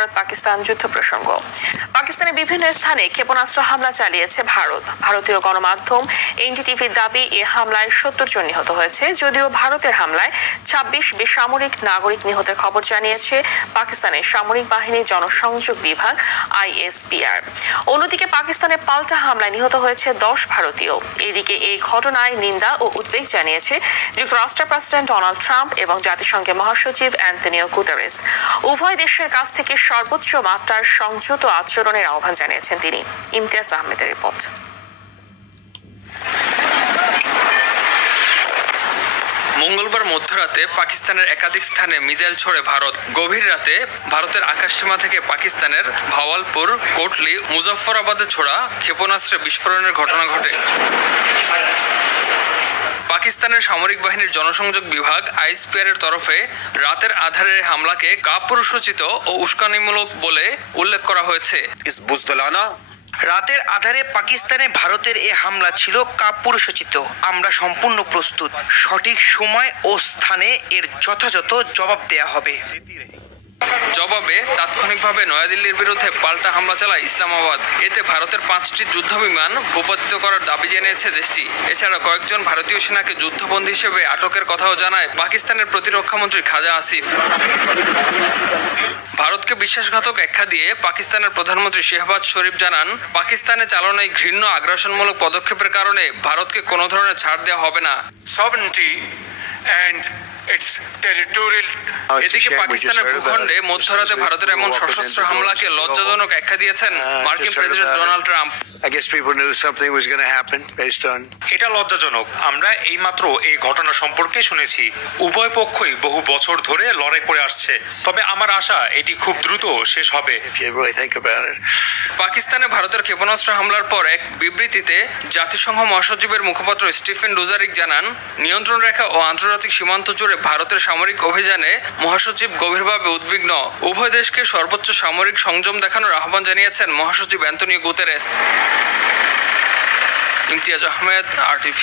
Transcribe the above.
ভারত পাকিস্তান যুদ্ধ প্রসঙ্গ। পাকিস্তানের বিভিন্ন স্থানে ক্ষেপণাস্ত্র হামলা চালিয়েছে ভারত। ভারতীয় গণমাধ্যম এনডিটিভির দাবি, এ হামলায় ৭০ জন নিহত হয়েছে। যদিও ভারতের হামলায় ২৬ বেসামরিক নাগরিক নিহতের খবর জানিয়েছে পাকিস্তানের সামরিক বাহিনী জনসংযোগ বিভাগ ISPR। অন্যদিকে পাকিস্তানের পাল্টা হামলায় নিহত হয়েছে ১০ ভারতীয়। এদিকে এই ঘটনায় নিন্দা ও উদ্বেগ জানিয়েছে যুক্তরাষ্ট্রের প্রেসিডেন্ট ডোনাল্ড ট্রাম্প এবং জাতিসংঘের মহাসচিব অ্যান্টনিও গুতেরেস। উভয় দেশের কাছ থেকে সর্বোচ্চ মাত্রার সংযত আচরণের আহ্বান জানিয়েছেন তিনি। ইমতিয়াজ আহমেদের রিপোর্ট। মঙ্গলবার মধ্যরাতে পাকিস্তানের একাধিক স্থানে মিসাইল ছোড়ে ভারত। গভীর রাতে ভারতের আকাশসীমা থেকে পাকিস্তানের ভাওয়ালপুর, কোটলি, মুজফফরাবাদে ছোড়া ক্ষেপণাস্ত্রে বিস্ফোরণের ঘটনা ঘটে। পাকিস্তানের সামরিক বাহিনীর জনসংযোগ বিভাগ ISPR এর তরফে রাতের আধারের হামলাকে কাপুরুষোচিত ও উস্কানিমূলক বলে উল্লেখ করা হয়েছে। রাতের আধারে পাকিস্তানে ভারতের এ হামলা ছিল কাপুরুষোচিত। আমরা সম্পূর্ণ প্রস্তুত। সঠিক সময় ও স্থানে এর যথাযথ জবাব দেয়া হবে। জবাবে তাৎক্ষণিকভাবে নয়াদিল্লির বিরুদ্ধে পাল্টা হামলা চালায় ইসলামাবাদ। এতে ভারতের ৫টি যুদ্ধবিমান ভূপাতিত করার দাবি জানিয়েছে দেশটি। এছাড়া কয়েকজন ভারতীয় সেনাকে যুদ্ধবন্দী হিসেবে আটকের কথাও জানায় পাকিস্তানের প্রতিরক্ষামন্ত্রী খাজা আসিফ। ভারতকে বিশ্বাসঘাতক আখ্যা দিয়ে পাকিস্তানের প্রধানমন্ত্রী শেহবাজ শরীফ জানান, পাকিস্তানে চালানো এই ঘৃণ্য আগ্রাসনমূলক পদক্ষেপের কারণে ভারতকে কোনো ধরনের ছাড় দেওয়া হবে না। এদিকে পাকিস্তানের ভূখণ্ডে মধ্যরাতে ভারতের এমন সশস্ত্র হামলাকে লজ্জাজনক আখ্যা দিয়েছেন মার্কিন প্রেসিডেন্ট ডোনাল্ড ট্রাম্প। এটা লজ্জাজনক। আমরা এইমাত্র এই ঘটনা সম্পর্কে শুনেছি। উভয় পক্ষই বহু বছর ধরে লড়াই করে আসছে। তবে আমার আশা এটি খুব দ্রুত শেষ হবে। পাকিস্তানে ভারতের ক্ষেপণাস্ত্র হামলার পর এক বিবৃতিতে জাতিসংঘ মহাসচিবের মুখপাত্র স্টিফেন ডুজারিক জানান, নিয়ন্ত্রণ রেখা ও আন্তর্জাতিক সীমান্ত জুড়ে ভারতের সামরিক অভিযানে মহাসচিব গভীরভাবে উদ্বিগ্ন। উভয় দেশকে সর্বোচ্চ সামরিক সংযম দেখানোর আহ্বান জানিয়েছেন মহাসচিব Antonio Guterres. Imtiaz Ahmed, RTV।